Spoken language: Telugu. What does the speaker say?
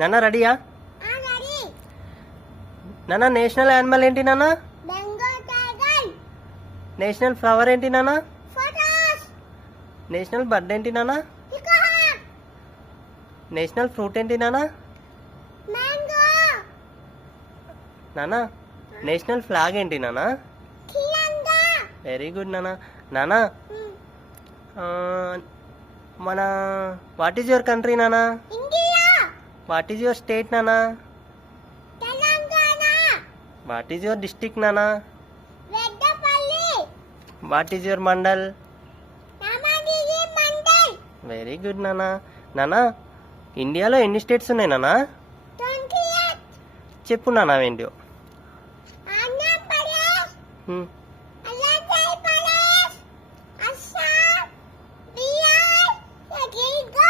నాన్న రెడీయా? నాన్న నేషనల్ యానిమల్ ఏంటి నాన్న? నేషనల్ ఫ్లవర్ ఏంటి నాన్న? నేషనల్ బర్డ్ ఏంటి నాన్న? నేషనల్ ఫ్రూట్ ఏంటి నాన్న? నాన్న నేషనల్ ఫ్లాగ్ ఏంటి నాన్న? వెరీ గుడ్ నాన్న. నాన్న మన వాట్ ఈజ్ యువర్ కంట్రీ నాన్న? వాట్ ఈజ్ యువర్ స్టేట్ నాన్న? వాట్ ఈజ్ యువర్ డిస్ట్రిక్ట్ నాన్న? What is your mandal? Very good నాన్న. నాన్న ఇండియాలో ఎన్ని స్టేట్స్ ఉన్నాయి నాన్న? చెప్పు నాన్న ఏంటో.